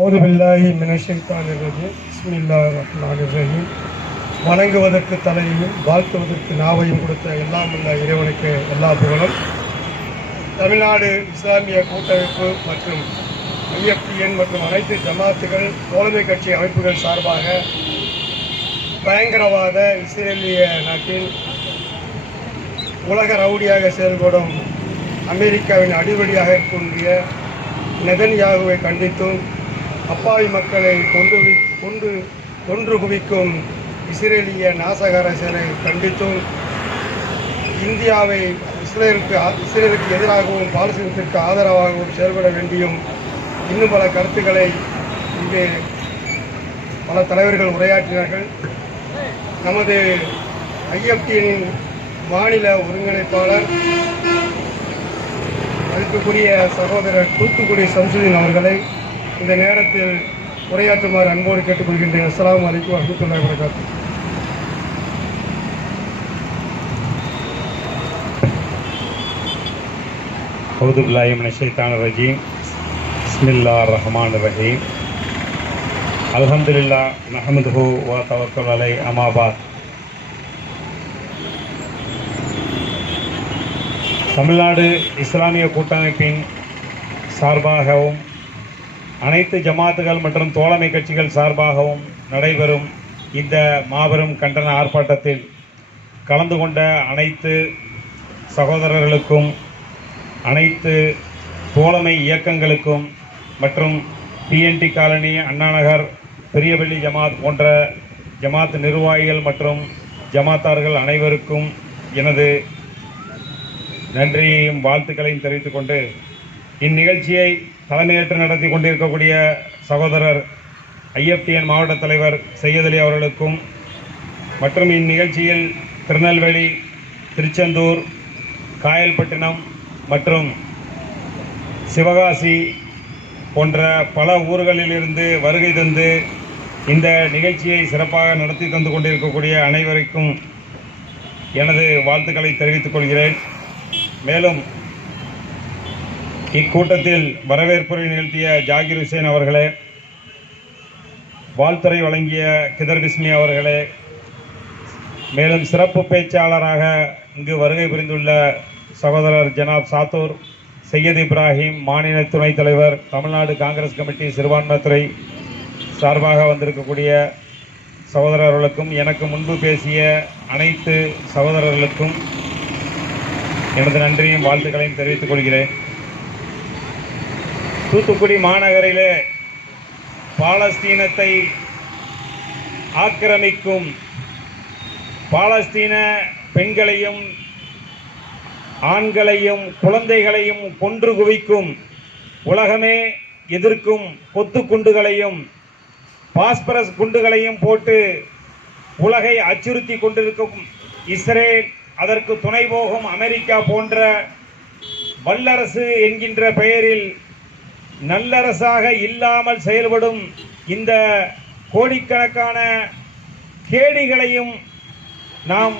அவுது பில்லாஹி மினஷ் ஷைத்தானிர் ரஜீம். பிஸ்மில்லாஹிர் ரஹ்மானிர் ரஹீம். வணங்குவதற்கு தலையையும் வாழ்த்துவதற்கு நாவையும் கொடுத்த எல்லாம் உள்ள இறைவனுக்கு எல்லா புகழும். தமிழ்நாடு இஸ்லாமிய கூட்டமைப்பு மற்றும் IFTN மற்றும் அனைத்து ஜமாத்துகள் தோழமை கட்சி அமைப்புகள் சார்பாக பயங்கரவாத இஸ்ரேலிய நாட்டில் உலக ரவுடியாக செயல்படும் அமெரிக்காவின் அடிவடியாக இருக்கக்கூடிய நெதன்யாகுவை கண்டித்தும், அப்பாவி மக்களை கொன்று குவிக்கும் இஸ்ரேலிய நாசகார செயலை கண்டித்தும், இந்தியாவை இஸ்ரேலுக்கு எதிராகவும் பாலஸ்தீனத்திற்கு ஆதரவாகவும் செயல்பட வேண்டியும் இன்னும் பல கருத்துக்களை இங்கே பல தலைவர்கள் உரையாற்றினார்கள். நமது IFTN மாநில ஒருங்கிணைப்பாளர் மதிப்புக்குரிய சகோதரர் தூத்துக்குடி சம்சுதீன் அவர்களை இந்த நேரத்தில் உரையாற்றுமாறு அன்போடு கேட்டுக்கொள்கின்றேன். அஸ்ஸலாமு அலைக்கும் வரஹ்மத்துல்லாஹி வபரகாத்துஹு. அவுது பில்லாஹி மினஷ் ஷைத்தானிர் ரஜீம். பிஸ்மில்லாஹிர் ரஹ்மானிர் ரஹீம். அல்ஹம்துலில்லாஹ் நஹ்மதுஹு வ தவக்கல் அலைஹி. அம்மா பாத். தமிழ்நாடு இஸ்லாமிய கூட்டமைப்பின் சார்பாகவும் அனைத்து ஜமாத்துகள் மற்றும் தோழமை கட்சிகள் சார்பாகவும் நடைபெறும் இந்த மாபெரும் கண்டன ஆர்ப்பாட்டத்தில் கலந்து கொண்ட அனைத்து சகோதரர்களுக்கும், அனைத்து தோழமை இயக்கங்களுக்கும் மற்றும் PNT காலனி, அண்ணாநகர், பெரியபள்ளி ஜமாத் போன்ற ஜமாத் நிர்வாகிகள் மற்றும் ஜமாத்தார்கள் அனைவருக்கும் எனது நன்றியையும் வாழ்த்துக்களையும் தெரிவித்துக் கொண்டு, இந்நிகழ்ச்சியை தலைமையேற்று நடத்தி கொண்டிருக்கக்கூடிய சகோதரர் IFTN மாவட்ட தலைவர் சையத் அலி அவர்களுக்கும் மற்றும் இந்நிகழ்ச்சியில் திருநெல்வேலி, திருச்செந்தூர், காயல்பட்டினம் மற்றும் சிவகாசி போன்ற பல ஊர்களிலிருந்து வருகை தந்து இந்த நிகழ்ச்சியை சிறப்பாக நடத்தி தந்து கொண்டிருக்கக்கூடிய அனைவருக்கும் எனது வாழ்த்துக்களை தெரிவித்துக் கொள்கிறேன். மேலும் இக்கூட்டத்தில் வரவேற்புரை நிகழ்த்திய ஜாகிர் ஹுசேன் அவர்களே, வாழ்த்துறை வழங்கிய கிதர் பிஸ்மி அவர்களே, மேலும் சிறப்பு பேச்சாளராக இங்கு வருகை புரிந்துள்ள சகோதரர் ஜனாப் சாத்தூர் சையத் இப்ராஹிம், மாநில துணைத் தலைவர், தமிழ்நாடு காங்கிரஸ் கமிட்டி சிறுபான்மைத்துறை சார்பாக வந்திருக்கக்கூடிய சகோதரர்களுக்கும், எனக்கு முன்பு பேசிய அனைத்து சகோதரர்களுக்கும் எனது நன்றியும் வாழ்த்துக்களையும் தெரிவித்துக் கொள்கிறேன். தூத்துக்குடி மாநகரிலே பாலஸ்தீனத்தை ஆக்கிரமிக்கும், பாலஸ்தீன பெண்களையும் ஆண்களையும் குழந்தைகளையும் கொன்று குவிக்கும், உலகமே எதிர்க்கும் கொத்து குண்டுகளையும் பாஸ்பரஸ் குண்டுகளையும் போட்டு உலகை அச்சுறுத்தி கொண்டிருக்கும் இஸ்ரேல், அதற்கு துணை போகும் அமெரிக்கா போன்ற வல்லரசு என்கின்ற பெயரில் நல்லரசாக இல்லாமல் செயல்படும் இந்த கோடிக்கணக்கான கேடிகளையும் நாம்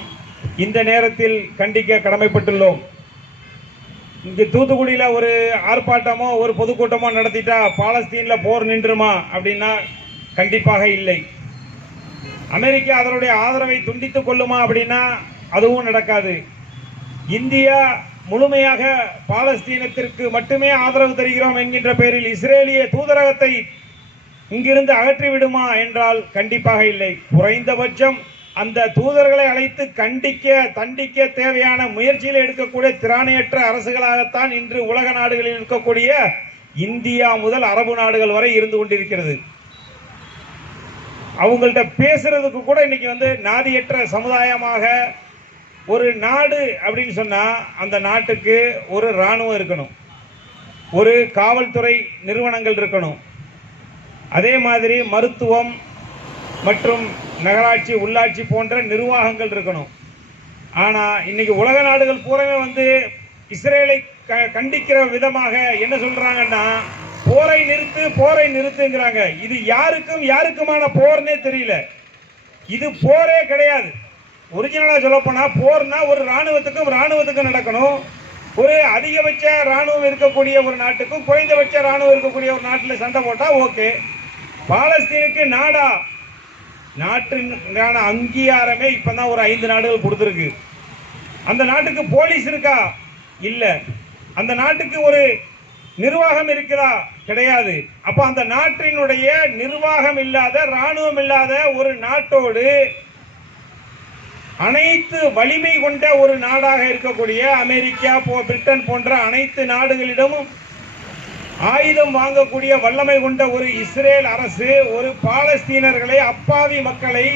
இந்த நேரத்தில் கண்டிக்க கடமைப்பட்டுள்ளோம். இங்கு தூத்துக்குடியில் ஒரு ஆர்ப்பாட்டமோ ஒரு பொதுக்கூட்டமோ நடத்திட்டா பாலஸ்தீனில் போர் நின்றுமா அப்படின்னா கண்டிப்பாக இல்லை. அமெரிக்கா அதனுடைய ஆதரவை துண்டித்துக் கொள்ளுமா அப்படின்னா அதுவும் நடக்காது. இந்தியா முழுமையாக பாலஸ்தீனத்திற்கு மட்டுமே ஆதரவு தருகிறோம் என்கின்ற பெயரில் இஸ்ரேலிய தூதரகத்தை இங்கிருந்து அகற்றிவிடுமா என்றால் கண்டிப்பாக இல்லை. குறைந்தபட்சம் அந்த தூதர்களை அழைத்து தண்டிக்க தேவையான முயற்சியில் எடுக்கக்கூடிய திராணியற்ற அரசுகளாகத்தான் இன்று உலக நாடுகளில் இருக்கக்கூடிய இந்தியா முதல் அரபு நாடுகள் வரை இருந்து கொண்டிருக்கிறது. அவங்கள்ட்ட பேசுறதுக்கு கூட இன்னைக்கு நாதியற்ற சமுதாயமாக ஒரு நாடு அப்படின்னு சொன்னா அந்த நாட்டுக்கு ஒரு இராணுவம் இருக்கணும், ஒரு காவல்துறை நிறுவனங்கள் இருக்கணும், அதே மாதிரி மருத்துவம் மற்றும் நகராட்சி, உள்ளாட்சி போன்ற நிர்வாகங்கள் இருக்கணும். ஆனா இன்னைக்கு உலக நாடுகள் பூராவே இஸ்ரேலை கண்டிக்கிற விதமாக என்ன சொல்றாங்கன்னா, போரை நிறுத்துங்கிறாங்க. இது யாருக்குமான போர்னே தெரியல. இது போரே கிடையாது. ஒரிஜினலா சொல்ல போனா போர்னா ஒரு ராணுவத்துக்கும் நடக்கணும், ஒரு அதிகபட்ச ராணுவம் இருக்கக்கூடிய ஒரு நாட்டுக்கும் குறைந்தபட்ச ராணுவம் இருக்கக்கூடிய ஒரு நாட்டில் சண்டை போட்டா ஓகே. பாலஸ்தீனுக்கு நாட்டிற்கான அங்கீகாரமே இப்பதான் ஒரு 5 நாடுகள் கொடுத்திருக்கு. அந்த நாட்டுக்கு போலீஸ் இருக்கா? இல்ல. அந்த நாட்டுக்கு ஒரு நிர்வாகம் இருக்குதா? கிடையாது. அப்ப அந்த நாட்டினுடைய நிர்வாகம் இல்லாத, ராணுவம் இல்லாத ஒரு நாட்டோடு அனைத்து வலிமை கொண்ட ஒரு நாடாக இருக்கக்கூடிய அமெரிக்கா, பிரிட்டன் போன்ற அனைத்து நாடுகளிடமும் ஆயுதம் வாங்கக்கூடிய வல்லமை கொண்ட ஒரு இஸ்ரேல் அரசு ஒரு பாலஸ்தீனர்களை, அப்பாவி மக்களை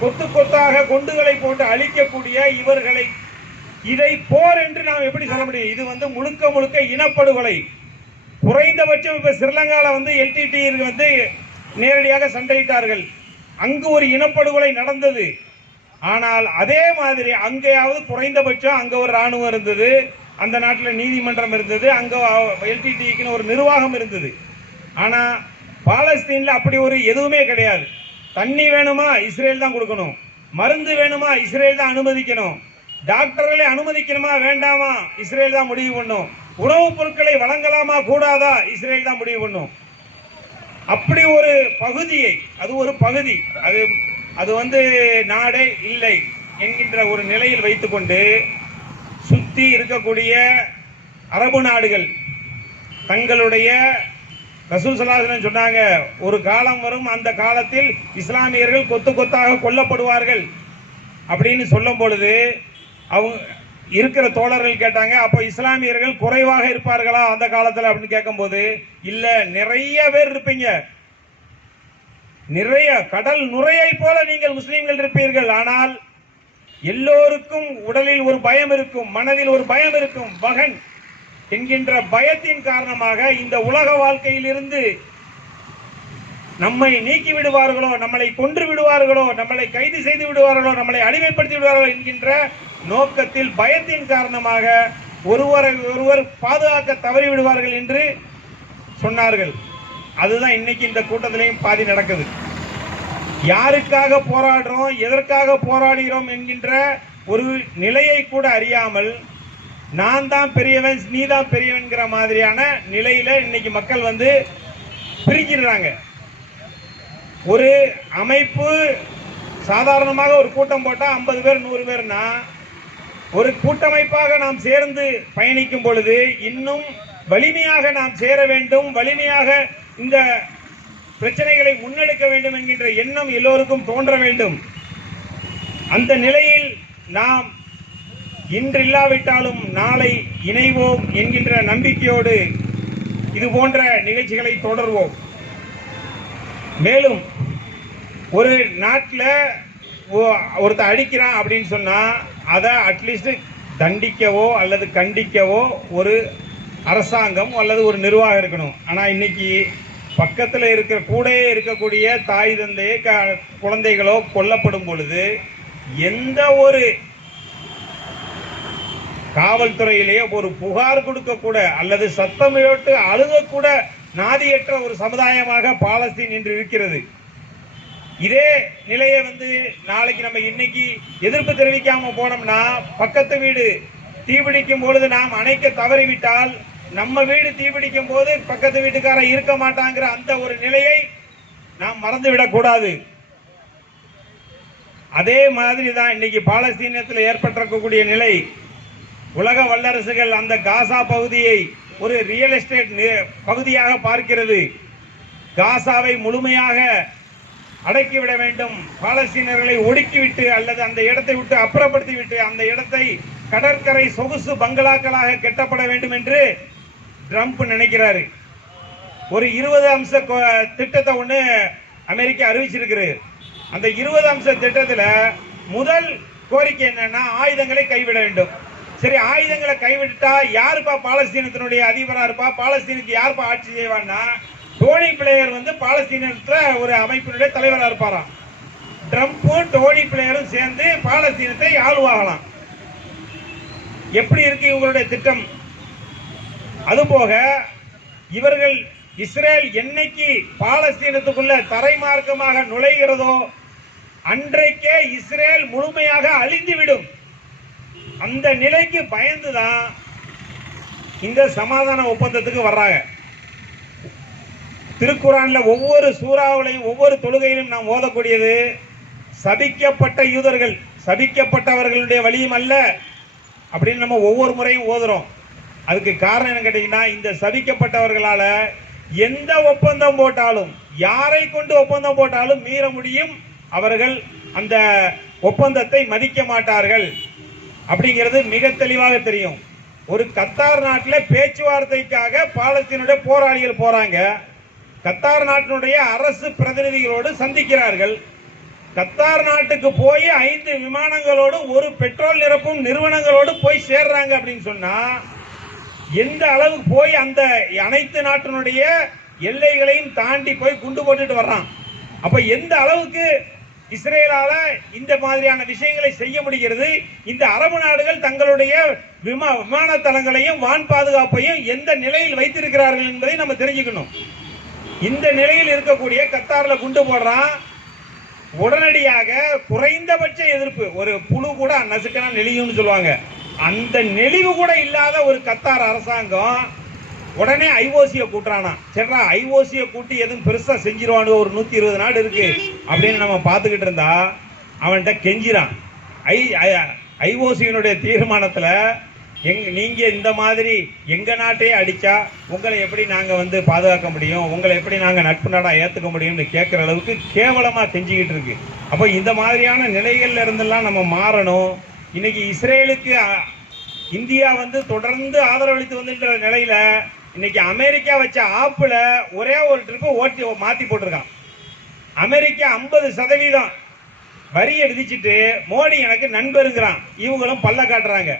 கொத்து கொத்தாக குண்டுகளை போட்டு அழிக்கக்கூடிய இவர்களை இதை போர் என்று நாம் எப்படி சொல்ல முடியும்? இது முழுக்க முழுக்க இனப்படுகொலை. குறைந்தபட்சம் இப்ப ஸ்ரீலங்கால LTT நேரடியாக சண்டையிட்டார்கள். அங்கு ஒரு இனப்படுகொலை நடந்தது. ஆனால் அதே மாதிரி அங்கேயாவது குறைந்தபட்சம் அங்க ஒரு ராணுவம் இருந்தது, அந்த நாட்டில் நீதிமன்றம் இருந்தது, அங்க LTTக்கு ஒரு நிர்வாகம் இருந்தது. ஆனா பாலஸ்தீன்ல அப்படி ஒரு எதுவுமே கிடையாது. தண்ணி வேணுமா இஸ்ரேல் தான் கொடுக்கணும், மருந்து வேணுமா இஸ்ரேல் தான் அனுமதிக்கணும், டாக்டர்களை அனுமதிக்கணுமா வேண்டாமா இஸ்ரேல் தான் முடிவு பண்ணும், உணவுப் பொருட்களை வழங்கலாமா கூடாதா இஸ்ரேல் தான் முடிவு பண்ணும். அப்படி ஒரு பகுதியை, அது ஒரு பகுதி, அது நாடே இல்லை என்கின்ற ஒரு நிலையில் வைத்துக்கொண்டு சுத்தி இருக்கக்கூடிய அரபு நாடுகள் தங்களுடைய ரசூல் ஸல்லல்லாஹு அலைஹி வஸல்லம் சொன்னாங்க, ஒரு காலம் வரும், அந்த காலத்தில் இஸ்லாமியர்கள் கொத்து கொத்தாக கொல்லப்படுவார்கள் அப்படின்னு சொல்லும் பொழுது அவங்க இருக்கிற தோழர்கள் கேட்டாங்க, அப்போ இஸ்லாமியர்கள் குறைவாக இருப்பார்களா அந்த காலத்தில் அப்படின்னு கேட்கும்போது, இல்ல நிறைய பேர் இருப்பீங்க, நிறைய கடல் நுரையை போல நீங்கள் முஸ்லீம்கள் இருப்பீர்கள். ஆனால் எல்லோருக்கும் உடலில் ஒரு பயம் இருக்கும், மனதில் ஒரு பயம் இருக்கும். வகன் என்கின்ற பயத்தின் காரணமாக இந்த உலக வாழ்க்கையில் இருந்து நம்மை நீக்கி விடுவார்களோ, நம்மளை கொன்று விடுவார்களோ, நம்மளை கைது செய்து விடுவார்களோ, நம்மளை அடிமைப்படுத்தி விடுவார்களோ என்கின்ற நோக்கத்தில் பயத்தின் காரணமாக ஒருவர் பாதுகாக்க தவறி விடுவார்கள் என்று சொன்னார்கள். அதுதான் இன்னைக்கு இந்த கூட்டத்திலையும் பாதி நடக்குது. யாருக்காக போராடுறோம், எதற்காக போராடுகிறோம் என்கின்ற ஒரு நிலையை கூட அறியாமல் நான் தான் பெரியவன், நீ தான் பெரியவன்கிற மாதிரியான நிலையில இன்னைக்கு மக்கள் பிரிக்கிறாங்க. ஒரு அமைப்பு சாதாரணமாக ஒரு கூட்டம் போட்டா 50 பேர் 100 பேர்னா, ஒரு கூட்டமைப்பாக நாம் சேர்ந்து பயணிக்கும் பொழுது இன்னும் வலிமையாக நாம் சேர வேண்டும், வலிமையாக இந்த பிரச்சனைகளை முன்னெடுக்க வேண்டும் என்கின்ற எண்ணம் எல்லோருக்கும் தோன்ற வேண்டும். அந்த நிலையில் நாம் இன்று இல்லாவிட்டாலும் நாளை இணைவோம் என்கின்ற நம்பிக்கையோடு இது போன்ற நிகழ்ச்சிகளை தொடர்வோம். மேலும் ஒரு நாட்டில் ஒருத்தர் அடிக்கிறான் அப்படின்னு சொன்னா அதை அட்லீஸ்ட் தண்டிக்கவோ அல்லது கண்டிக்கவோ ஒரு அரசாங்கம் அல்லது ஒரு நிர்வாகம் இருக்கணும். ஆனா இன்னைக்கு பக்கத்தில் கூடயே இருக்கக்கூடிய தாய் தந்தையே குழந்தைகளோ கொல்லப்படும் பொழுது எந்த ஒரு காவல்துறையிலேயே ஒரு புகார் கொடுக்க கூட அல்லது சத்தமிட்டு அழுக கூட நாதியற்ற ஒரு சமுதாயமாக பாலஸ்தீன் இன்று இருக்கிறது. இதே நிலையை நாளைக்கு நம்ம இன்னைக்கு எதிர்ப்பு தெரிவிக்காம போனோம்னா, பக்கத்து வீடு தீபிடிக்கும் பொழுது நாம் அணைக்க தவறிவிட்டால் நம்ம வீடு தீபிடிக்கும் போது பக்கத்து வீட்டுக்காரன் இருக்க மாட்டாங்கிற அந்த ஒரு நிலையை நாம் மறந்துவிடக் கூடாது. அதே மாதிரி தான் இன்னைக்கு பாலஸ்தீனத்தில் ஏற்பட்டிருக்கக்கூடிய நிலை. உலக வல்லரசுகள் அந்த காசா பகுதியை ஒரு ரியல் எஸ்டேட் பகுதியாக பார்க்கிறது. காசாவை முழுமையாக அடக்கிவிட வேண்டும், பாலஸ்தீனர்களை ஒடுக்கிவிட்டு அல்லது அந்த இடத்தை விட்டு அப்புறப்படுத்திவிட்டு அந்த இடத்தை கடற்கரை சொகுசு பங்களாக்களாக கட்டப்பட வேண்டும் என்று ட்ரம்ப் நினைக்கிறாரு. ஒரு 20 அம்ச திட்டத்தை ஒன்று அமெரிக்கா அறிவிச்சிருக்கிறது. அந்த 20 அம்ச திட்டத்தில் முதல் கோரிக்கை என்னன்னா, ஆயுதங்களை கைவிட வேண்டும். சரி, ஆயுதங்களை கைவிட்டா யாருப்பா பாலஸ்தீனத்தினுடைய அதிபரா இருப்பா, பாலஸ்தீனுக்கு யாருப்பா ஆட்சி செய்வான்னா, டோனி பிளேயர் பாலஸ்தீனத்துல ஒரு அமைப்பினுடைய தலைவராக இருப்பாராம். ட்ரம்ப்பும் டோனி பிளேயரும் சேர்ந்து பாலஸ்தீனத்தை ஆளுவாகலாம். எப்படி இருக்கு இவங்களுடைய திட்டம்? அதுபோக இவர்கள் இஸ்ரேல் என்னைக்கு பாலஸ்தீனத்துக்குள்ள தரைமார்க்கமாக நுழைகிறதோ அன்றைக்கே இஸ்ரேல் முழுமையாக அழிந்துவிடும். அந்த நிலைக்கு பயந்துதான் இந்த சமாதான ஒப்பந்தத்துக்கு வர்றாங்க. திருக்குறான்ல ஒவ்வொரு சூறாவிலையும் ஒவ்வொரு தொழுகையிலும் நாம் ஓதக்கூடியது சபிக்கப்பட்ட யூதர்கள், சபிக்கப்பட்டவர்களுடைய வழியும் அல்ல அப்படின்னு நம்ம ஒவ்வொரு முறையும் ஓதுறோம். அதுக்கு காரணம் என்ன கேட்டீங்கன்னா, இந்த சபிக்கப்பட்டவர்களால எந்த ஒப்பந்தம் போட்டாலும், யாரை கொண்டு ஒப்பந்தம் போட்டாலும் மீற முடியும். அவர்கள் அந்த ஒப்பந்தத்தை மதிக்க மாட்டார்கள் அப்படிங்கிறது மிக தெளிவாக தெரியும். ஒரு கத்தார் நாட்டில் பேச்சுவார்த்தைக்காக பாலஸ்தீனுடைய போராளிகள் போறாங்க. கத்தார் நாட்டினுடைய அரசு பிரதிநிதிகளோடு சந்திக்கிறார்கள். கத்தார் நாட்டுக்கு போய் 5 விமானங்களோடு ஒரு பெட்ரோல் நிரப்பும் நிறுவனங்களோடு போய் சேர்றாங்க அப்படின்னு சொன்னா, எந்த அளவுக்கு போய் அந்த அனைத்து நாட்டினுடைய எல்லைகளையும் தாண்டி போய் குண்டு போட்டுட்டு வர்றான். அப்ப எந்த அளவுக்கு இஸ்ரேலால இந்த மாதிரியான விஷயங்களை செய்ய முடிகிறது? இந்த அரபு நாடுகள் தங்களுடைய விமான தளங்களையும் வான் பாதுகாப்பையும் எந்த நிலையில் வைத்திருக்கிறார்கள் என்பதை நம்ம தெரிஞ்சுக்கணும். இந்த நிலையில் இருக்கக்கூடிய கத்தார்ல குண்டு போடுறான். உடனடியாக குறைந்தபட்ச எதிர்ப்பு, ஒரு புழு கூட நசுக்கனா நெளியும்னு சொல்லுவாங்க, அந்த நெளிவு கூட இல்லாத ஒரு கத்தார் அரசாங்கம் உடனே ஐஓசியை கூட்டுறானா. சரிடா, ஐஓசியை கூட்டி எதுவும் பெருசா செஞ்சிருவானு, ஒரு 120 நாடு இருக்கு அப்படின்னு நம்ம பார்த்துக்கிட்டு இருந்தா அவன்கிட்ட கெஞ்சிரான். ஐஓசியினுடைய தீர்மானத்துல நீங்க இந்த மாதிரி எங்க நாட்டையே அடிச்சா உங்களை எப்படி நாங்க பாதுகாக்க முடியும், உங்களை எப்படி நாங்க நட்பு நாடா ஏத்துக்க முடியும்னு கேட்கிற அளவுக்கு கேவலமா செஞ்சுக்கிட்டு இருக்கு. அப்போ இந்த மாதிரியான நிலைகள்ல இருந்தெல்லாம் நம்ம மாறணும். இன்னைக்கு இஸ்ரேலுக்கு இந்தியா தொடர்ந்து ஆதரவளித்து வந்துன்ற நிலையில இன்னைக்கு அமெரிக்கா வச்ச ஆப்புல ஒரே ஒரு ட்ரிப் மாத்தி போட்டிருக்கான். அமெரிக்கா 50% வரியை விதிச்சுட்டு மோடி எனக்கு நண்பருங்கிறான். இவங்களும் பல்ல காட்டுறாங்க.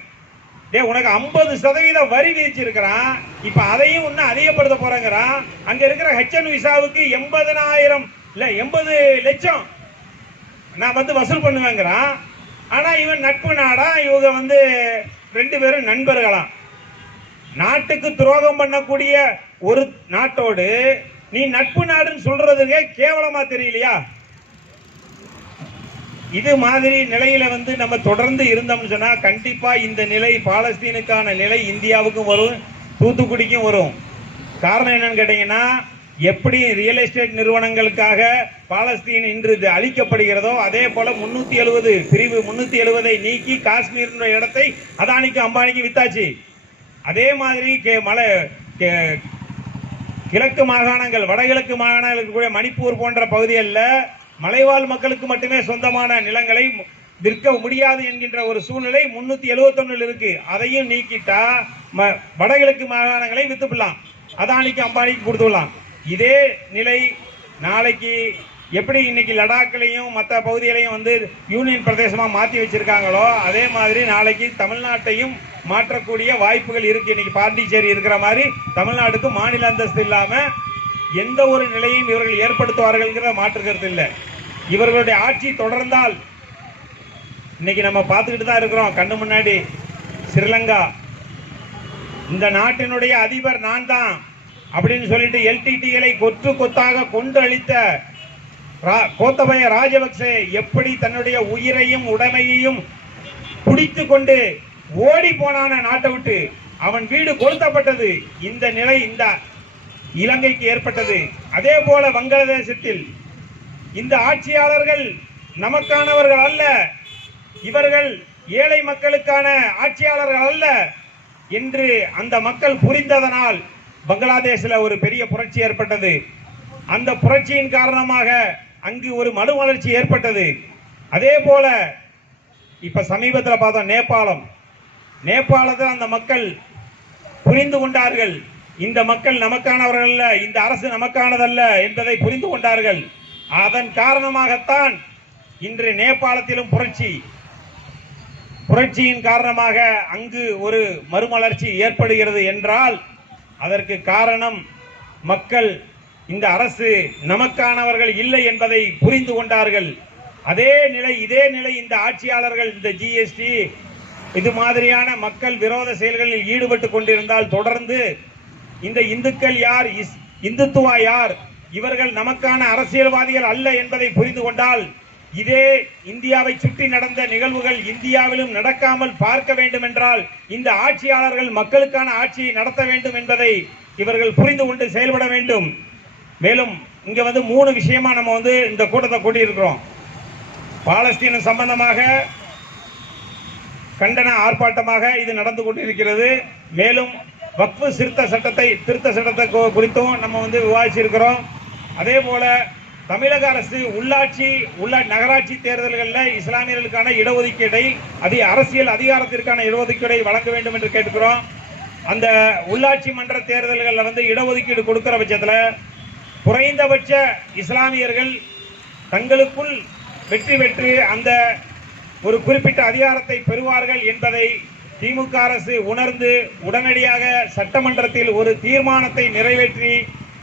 உனக்கு 50% வரி விதிச்சிருக்கிறான், இப்ப அதையும் இன்னும் அதிகப்படுத்த போறாங்கிறான். அங்க இருக்கிற H1 விசாவுக்கு 80 லட்சம் நான் வசூல் பண்ணுவேங்கிறான். ஆனா இவன் நட்பு நாடா, இவங்க 2 பேரும் நண்பர்களாம். நாட்டுக்கு துரோகம் பண்ணக்கூடிய ஒரு நாட்டோடு நீ நட்பு நாடுன்னு சொல்றதுக்கே கேவலமா தெரியலையா? இது மாதிரி நிலையில நம்ம தொடர்ந்து இருந்தோம்னு சொன்னா கண்டிப்பா இந்த நிலை, பாலஸ்தீனுக்கான நிலை இந்தியாவுக்கும் வரும், தூத்துக்குடிக்கும் வரும். காரணம் என்னன்னு கேட்டீங்கன்னா, எப்படி ரியல் எஸ்டேட் நிறுவனங்களுக்காக பாலஸ்தீன் இன்று அளிக்கப்படுகிறதோ அதே போல 370 பிரிவு 370 நீக்கி காஷ்மீர் இடத்தை அதானிக்கு அம்பானிக்கு வித்தாச்சு. அதே மாதிரி கிழக்கு மாகாணங்கள், வடகிழக்கு மாகாணங்களுக்கு கூட மணிப்பூர் போன்ற பகுதிகளில் மலைவாழ் மக்களுக்கு மட்டுமே சொந்தமான நிலங்களை விற்க முடியாது என்கின்ற ஒரு சூழ்நிலை 371 இருக்கு. அதையும் நீக்கிட்டா வடகிழக்கு மாகாணங்களை வித்துப்படலாம், அதானிக்கு அம்பானிக்கு கொடுத்துடலாம். இதே நிலை நாளைக்கு எப்படி இன்னைக்கு லடாக்லையும் மற்ற பகுதிகளையும் யூனியன் பிரதேசமா மாத்தி வச்சிருக்காங்களோ அதே மாதிரி நாளைக்கு தமிழ்நாட்டையும் மாற்றக்கூடிய வாய்ப்புகள் இருக்கு. இன்னைக்கு பாண்டிச்சேரி இருக்கிற மாதிரி தமிழ்நாடுக்கு மாநில அந்தஸ்து இல்லாம எந்த ஒரு நிலையும் இவர்கள் ஏற்படுத்துவார்கள் மாற்றுகிறது இல்லை. இவர்களுடைய ஆட்சி தொடர்ந்தால் இன்னைக்கு நம்ம பார்த்துக்கிட்டு தான் இருக்கிறோம். கண்ணு முன்னாடி ஸ்ரீலங்கா, இந்த நாட்டினுடைய அதிபர் நான் தான் அப்படின்னு சொல்லிட்டு எல்டிடிகளை கொத்து கொத்தாக கொண்டு அளித்த கோத்தபய ராஜபக்சே எப்படி தன்னுடைய உயிரையும் உடைமையையும் குடித்து கொண்டு ஓடி போனான நாட்டை விட்டு, அவன் வீடு கொளுத்தப்பட்டது. இந்த நிலை இந்த இலங்கைக்கு ஏற்பட்டது. அதே போல வங்காளதேசத்தில் இந்த ஆட்சியாளர்கள் நமக்கானவர்கள் அல்ல, இவர்கள் ஏழை மக்களுக்கான ஆட்சியாளர்கள் அல்ல என்று அந்த மக்கள் புரிந்ததனால் பங்களாதேஷில் ஒரு பெரிய புரட்சி ஏற்பட்டது. அந்த புரட்சியின் காரணமாக அங்கு ஒரு மறுமலர்ச்சி ஏற்பட்டது. அதே போல இப்ப சமீபத்தில் பார்த்தோம் நேபாளத்தில் அந்த மக்கள் புரிந்து கொண்டார்கள், இந்த மக்கள் நமக்கானவர்கள் அல்ல, இந்த அரசு நமக்கானதல்ல என்பதை புரிந்து கொண்டார்கள். அதன் காரணமாகத்தான் இன்று நேபாளத்திலும் புரட்சியின் காரணமாக அங்கு ஒரு மறுமலர்ச்சி ஏற்படுகிறது என்றால் அதற்கு காரணம் மக்கள் இந்த அரசு நமக்கானவர்கள் இல்லை என்பதை புரிந்து கொண்டார்கள். இதே நிலை இந்த ஆட்சியாளர்கள் இந்த ஜிஎஸ்டி இது மாதிரியான மக்கள் விரோத செயல்களில் ஈடுபட்டு கொண்டிருந்தால் தொடர்ந்து இந்த இந்துக்கள் யார், இந்துத்துவா யார், இவர்கள் நமக்கான அரசியல்வாதிகள் அல்ல என்பதை புரிந்து கொண்டால் இதே இந்தியாவை சுற்றி நடந்த நிகழ்வுகள் இந்தியாவிலும் நடக்காமல் பார்க்க வேண்டும் என்றால் இந்த ஆட்சியாளர்கள் மக்களுக்கான ஆட்சியை நடத்த வேண்டும் என்பதை இவர்கள் புரிந்து கொண்டு செயல்பட வேண்டும். மேலும் இங்க 3 விஷயமா நம்ம இந்த கூட்டத்தை கூட்டியிருக்கிறோம். பாலஸ்தீனம் சம்பந்தமாக கண்டன ஆர்ப்பாட்டமாக இது நடந்து கொண்டிருக்கிறது. மேலும் வக்ஃபு திருத்த சட்டத்தை குறித்தும் நம்ம விவாதிச்சிருக்கிறோம். அதே போல தமிழக அரசு நகராட்சி தேர்தல்களில் இஸ்லாமியர்களுக்கான இடஒதுக்கீடை அரசியல் அதிகாரத்திற்கான இடஒதுக்கீடை வழங்க வேண்டும் என்று கேட்கிறோம். அந்த உள்ளாட்சி மன்ற தேர்தல்களில் இடஒதுக்கீடு கொடுக்கிற பட்சத்தில் குறைந்தபட்ச இஸ்லாமியர்கள் தங்களுக்குள் வெற்றி பெற்று அந்த ஒரு குறிப்பிட்ட அதிகாரத்தை பெறுவார்கள் என்பதை திமுக அரசு உணர்ந்து உடனடியாக சட்டமன்றத்தில் ஒரு தீர்மானத்தை நிறைவேற்றி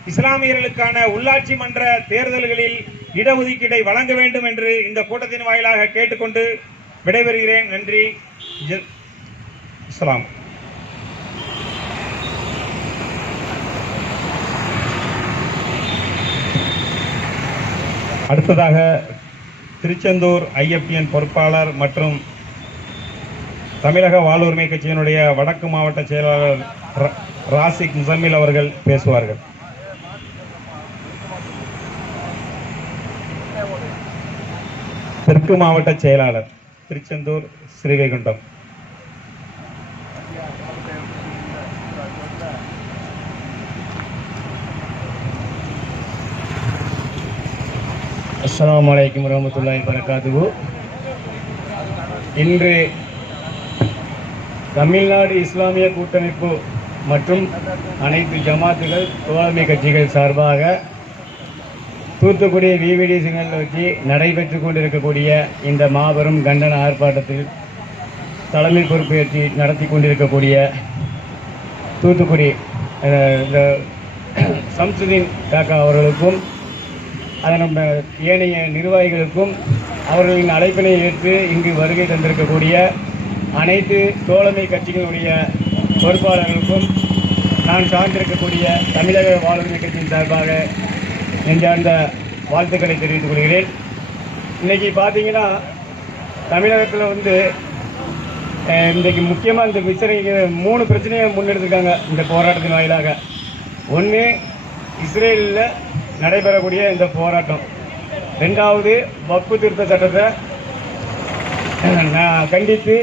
இஸ்லாமியர்களுக்கான உள்ளாட்சி மன்ற தேர்தல்களில் இடஒதுக்கீடை வழங்க வேண்டும் என்று இந்த கூட்டத்தின் வாயிலாக கேட்டுக்கொண்டு விடைபெறுகிறேன். நன்றி. இஸ்லாம். அடுத்ததாக திருச்செந்தூர் ஐஎஃப்டிஎன் பொறுப்பாளர் மற்றும் தமிழக வாழ்வுரிமை கட்சியினுடைய வடக்கு மாவட்ட செயலாளர் ராசிக் முசம்மில் அவர்கள் பேசுவார்கள். தெற்கு மாவட்ட செயலாளர் திருச்செந்தூர் ஸ்ரீவைகுண்டம். அஸ்ஸலாமு அலைக்கும் வரஹ்மத்துல்லாஹி வபரகாத்துஹு. இன்று தமிழ்நாடு இஸ்லாமிய கூட்டமைப்பு மற்றும் அனைத்து ஜமாத்துகள் தோழமை கட்சிகள் சார்பாக தூத்துக்குடி விவிடி சிக்னல் வச்சு நடைபெற்று கொண்டிருக்கக்கூடிய இந்த மாபெரும் கண்டன ஆர்ப்பாட்டத்தில் தலைமை பொறுப்பேற்றி நடத்தி கொண்டிருக்கக்கூடிய தூத்துக்குடி சம்சுதீன் காக்கா அவர்களுக்கும் அதன் ஏனைய நிர்வாகிகளுக்கும் அவர்களின் அழைப்பினை ஏற்று இங்கு வருகை தந்திருக்கக்கூடிய அனைத்து தோழமை கட்சிகளுடைய பொறுப்பாளர்களுக்கும் நான் சார்ந்திருக்கக்கூடிய தமிழக வாழ்வுரிமை கட்சியின் சார்பாக நெஞ்சார்ந்த வாழ்த்துக்களை தெரிவித்துக் கொள்கிறேன். இன்றைக்கி பார்த்தீங்கன்னா தமிழகத்தில் இன்றைக்கு முக்கியமாக இந்த பிரச்சனைக்கு 3 பிரச்சனையை முன்னெடுத்திருக்காங்க இந்த போராட்டத்தின் வாயிலாக. ஒன்று, இஸ்ரேலில் நடைபெறக்கூடிய இந்த போராட்டம். 2வது, வக்ஃபு திருத்த சட்டத்தை கண்டித்து